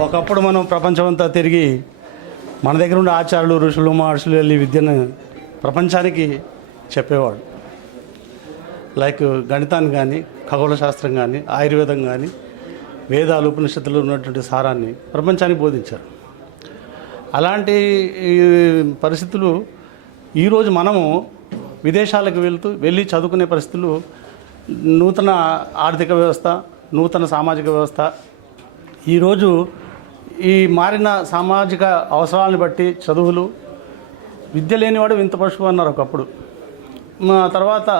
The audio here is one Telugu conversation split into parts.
ఒకప్పుడు మనం ప్రపంచమంతా తిరిగి మన దగ్గర ఉండే ఆచార్యులు ఋషులు మహర్షులు వెళ్ళి విద్యను ప్రపంచానికి చెప్పేవాడు. లైక్ గణితాన్ని కానీ ఖగోళ శాస్త్రం కానీ ఆయుర్వేదం కానీ వేదాలు ఉపనిషత్తులు ఉన్నటువంటి సారాన్ని ప్రపంచానికి బోధించారు. అలాంటి పరిస్థితులు ఈరోజు మనము విదేశాలకు వెళ్ళి చదువుకునే పరిస్థితులు, నూతన ఆర్థిక వ్యవస్థ, నూతన సామాజిక వ్యవస్థ, ఈరోజు ఈ మారిన సామాజిక అవసరాలను బట్టి చదువులు, విద్య లేనివాడు వింత పశువు అన్నారు ఒకప్పుడు. తర్వాత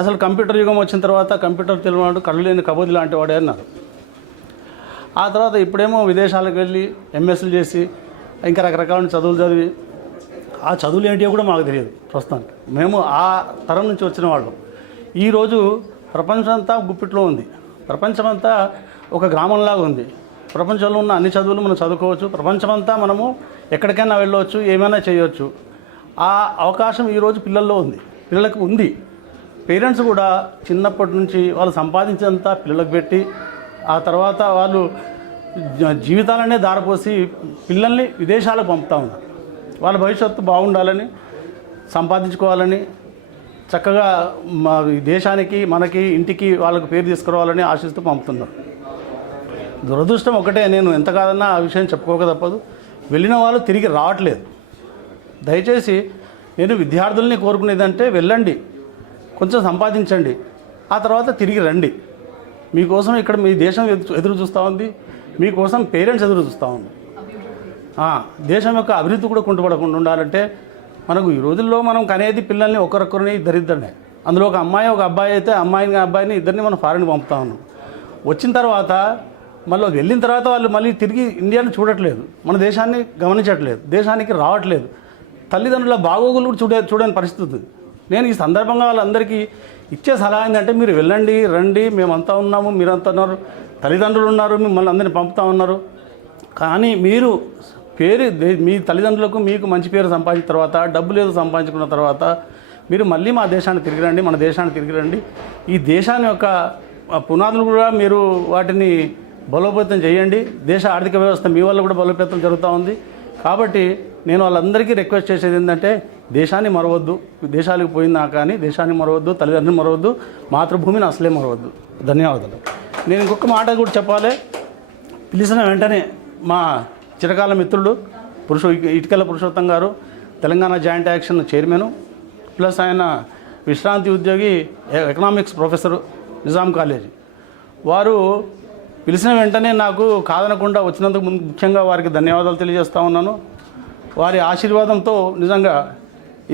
అసలు కంప్యూటర్ యుగం వచ్చిన తర్వాత కంప్యూటర్ తెలియనివాడు కళ్ళు లేని కబోది లాంటి వాడే అన్నారు. ఆ తర్వాత ఇప్పుడేమో విదేశాలకు వెళ్ళి ఎంఎస్లు చేసి ఇంకా రకరకాల చదువులు చదివి ఆ చదువులు ఏంటివో కూడా మాకు తెలియదు ప్రస్తుతానికి. మేము ఆ తరం నుంచి వచ్చిన వాళ్ళం. ఈరోజు ప్రపంచమంతా గుప్పిట్లో ఉంది. ప్రపంచమంతా ఒక గ్రామంలాగా ఉంది. ప్రపంచంలో ఉన్న అన్ని చదువులు మనం చదువుకోవచ్చు. ప్రపంచమంతా మనము ఎక్కడికైనా వెళ్ళవచ్చు, ఏమైనా చేయవచ్చు. ఆ అవకాశం ఈరోజు పిల్లల్లో ఉంది, పిల్లలకు ఉంది. పేరెంట్స్ కూడా చిన్నప్పటి నుంచి వాళ్ళు సంపాదించినంత పిల్లలకు పెట్టి ఆ తర్వాత వాళ్ళు జీవితాలనే దారిపోసి పిల్లల్ని విదేశాలకు పంపుతూ ఉన్నారు. వాళ్ళ భవిష్యత్తు బాగుండాలని, సంపాదించుకోవాలని, చక్కగా మా దేశానికి మనకి ఇంటికి వాళ్ళకు పేరు తీసుకురావాలని ఆశిస్తూ పంపుతున్నారు. దురదృష్టం ఒకటే, నేను ఎంత కాదన్నా ఆ విషయం చెప్పుకోక తప్పదు, వెళ్ళిన వాళ్ళు తిరిగి రావట్లేదు. దయచేసి నేను విద్యార్థుల్ని కోరుకునేదంటే వెళ్ళండి, కొంచెం సంపాదించండి, ఆ తర్వాత తిరిగి రండి. మీకోసం ఇక్కడ మీ దేశం ఎదురు చూస్తూ ఉంది, మీకోసం పేరెంట్స్ ఎదురు చూస్తూ ఉంది. దేశం యొక్క అభివృద్ధి కూడా కుంటుపడకుండా ఉండాలంటే మనకు ఈ రోజుల్లో మనం కనేది పిల్లల్ని ఒకరొకరిని ఇద్దరిద్దరినే. అందులో ఒక అమ్మాయి ఒక అబ్బాయి అయితే అమ్మాయిని అబ్బాయిని ఇద్దరిని మనం ఫారెన్ పంపుతా ఉన్నాం. వచ్చిన తర్వాత మళ్ళీ వెళ్ళిన తర్వాత వాళ్ళు మళ్ళీ తిరిగి ఇండియాని చూడట్లేదు, మన దేశాన్ని గమనించట్లేదు, దేశానికి రావట్లేదు. తల్లిదండ్రుల బాగోగులు కూడా చూడని పరిస్థితి. నేను ఈ సందర్భంగా వాళ్ళందరికీ ఇచ్చే సలహా ఏంటంటే, మీరు వెళ్ళండి, రండి, మేమంతా ఉన్నాము, మీరంతా ఉన్నారు, తల్లిదండ్రులు ఉన్నారు, మిమ్మల్ని అందరినీ పంపుతా ఉన్నారు. కానీ మీరు మీ తల్లిదండ్రులకు మీకు మంచి పేరు సంపాదించిన తర్వాత, డబ్బులు ఏదో సంపాదించుకున్న తర్వాత మీరు మళ్ళీ మా దేశాన్ని తిరిగి రండి, మన దేశాన్ని తిరిగి రండి. ఈ దేశాన్ని యొక్క పునాదులు కూడా మీరు వాటిని బలోపేతం చేయండి. దేశ ఆర్థిక వ్యవస్థ మీ వల్ల కూడా బలోపేతం జరుగుతూ ఉంది. కాబట్టి నేను వాళ్ళందరికీ రిక్వెస్ట్ చేసేది ఏంటంటే, దేశాన్ని మరవద్దు. దేశాలకు పోయిందా కానీ దేశాన్ని మరవద్దు, తల్లిదండ్రులు మరవద్దు, మాతృభూమిని అసలే మరవద్దు. ధన్యవాదాలు. నేను ఇంకొక మాట కూడా చెప్పాలి. పిలిచిన వెంటనే మా చిరకాల మిత్రుడు ఇటుకల పురుషోత్తం గారు, Telangana joint action chairman, plus ఆయన విశ్రాంతి ఉద్యోగి, ఎకనామిక్స్ ప్రొఫెసరు, నిజాం కాలేజీ, వారు పిలిచిన వెంటనే నాకు కాదనకుండా వచ్చినందుకు ముఖ్యంగా వారికి ధన్యవాదాలు తెలియజేస్తూ ఉన్నాను. వారి ఆశీర్వాదంతో నిజంగా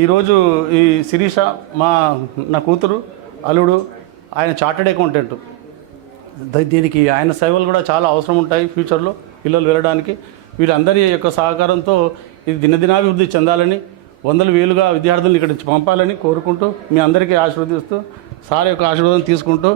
ఈరోజు ఈ శిరీష నా కూతురు, అల్లుడు, ఆయన చార్టెడ్ అకౌంటెంట్. దీనికి ఆయన సేవలు కూడా చాలా అవసరం ఉంటాయి ఫ్యూచర్లో పిల్లలు వెళ్ళడానికి. వీరందరి యొక్క సహకారంతో ఇది దినదినాభివృద్ధి చెందాలని, వందల వేలుగా విద్యార్థులను ఇక్కడి నుంచి పంపాలని కోరుకుంటూ మీ అందరికీ ఆశీర్వదిస్తూ, సార్ యొక్క ఆశీర్వాదం తీసుకుంటూ